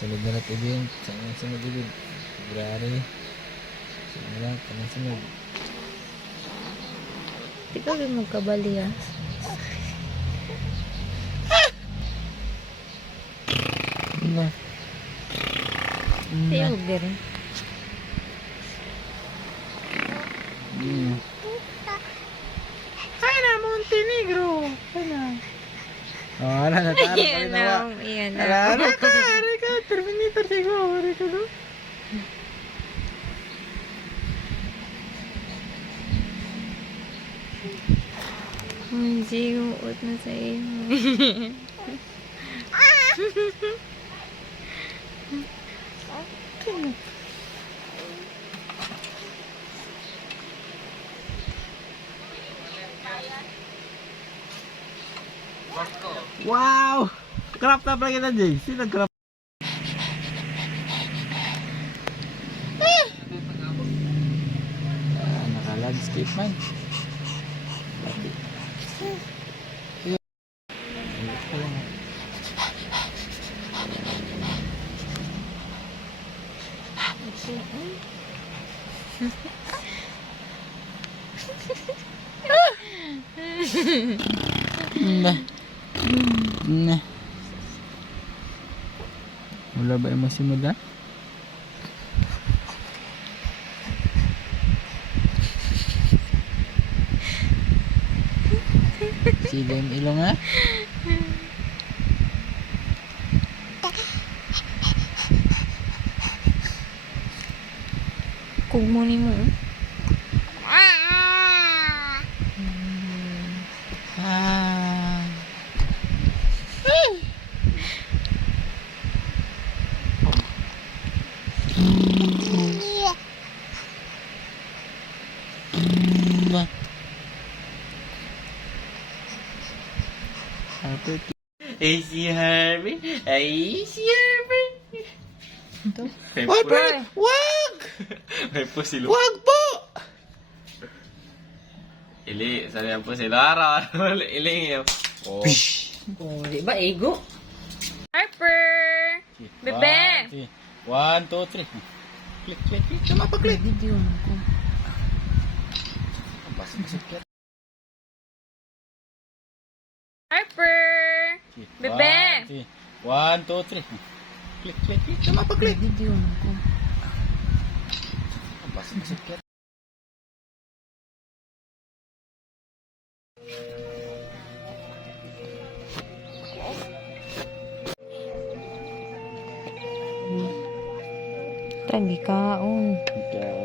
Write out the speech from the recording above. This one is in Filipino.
Sunod na natin event. Saan sunod event? February. Sunod na lang. Kanang sunod. Di ka rin magkabali ah. Ano? Di huwag din rin. Ay na, Montenegro! Ay na. Oh, ala na, tara pa rin nawa. Iyan Ala na. ka, ari ka, Terminator siguro, ari ka no? Hindi, uot na sa iyo. Wow! Crop top lagi na, Jay. Sino crop? Naka-landscape man. Nah. Nah. Wala ba yung masimula? Sila yung ilong ha? Kugmuni mo. Ah. AC Harvey, AC Harvey. Wag po! Wag! May po sila. Wag po! Ili, saan po sila? Araw, ili. Oh. Oh, di ba ego? Harper! Bebe! 1, 2, 3. Click, click, click. Tama pa, click. Video ko. Basta Harper! Bebe! 1, 2, 3. Click, click, click. Tama pa, click. Video ko. Basta Tagi kaon. Ikaw.